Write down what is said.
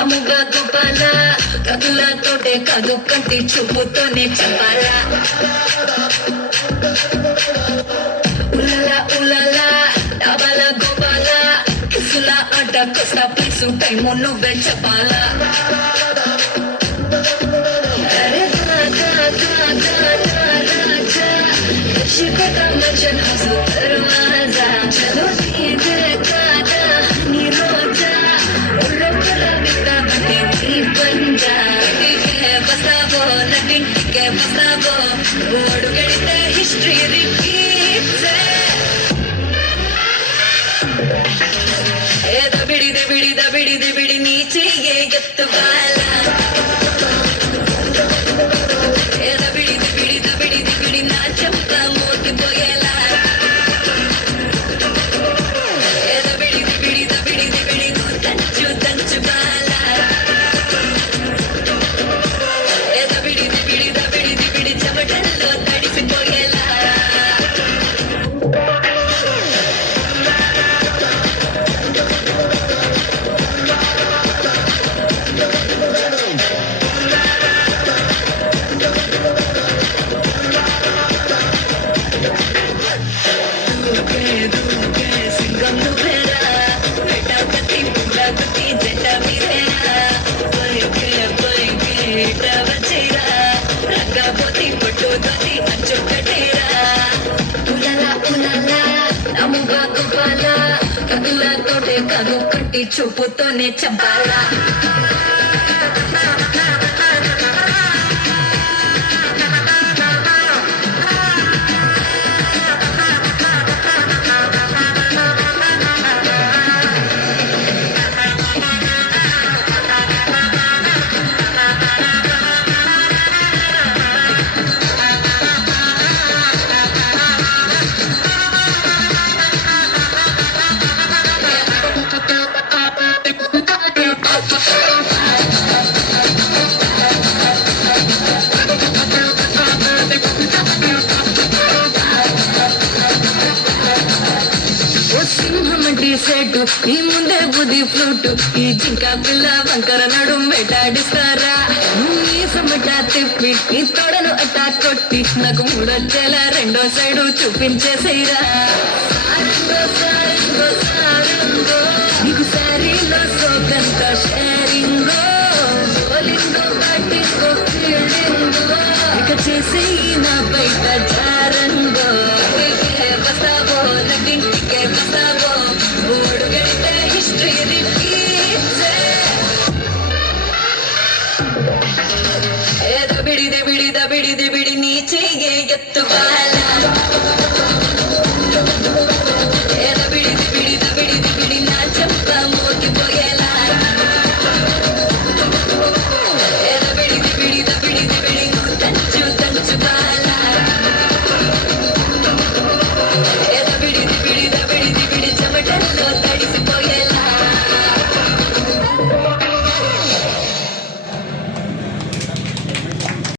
అముగా గోపాల కదులతోటే కాదు కంటి చూపుతోనే చెప్పాలా ఉలలా ఉలలా డబల గోపాల కిసుల ఆట కొస్తా ప్లీసు టైము నువ్వే చెప్పాలా मजन हंसो दरवाजा चलो सीधे काटा नी रोजा उड़ो कलबिता बने नी पंजा के बसावो नगिन के बसावो ओड़ गड़िते हिस्ट्री रिपीट से ए दबिड़ी नीचे ये गत्त वाला ए दबिड़ी ना चंपा मोती बोयला కదులతోటే కను కట్టి చూపుతోనే చంపాలా సెట్ ఈ ముందే బుద్ధి ఫ్లూట్ ఈ జింక పిల్ల వంకర నడు మెటాడిస్తారా నీ సమట తిప్పి ఈ తొడను అట్టా కొట్టి నాకు మూడొచ్చేలా రెండో సైడు చూపించేసేరా నీకు శారీలో సోకంత షేరింగో బోలింగో బ్యాటింగో ఫీల్డింగో ఇక చేసే నా బయట జారంగో బస్తావో నటింటికే బస్తావో दबिड़ी नीचे ये गत्त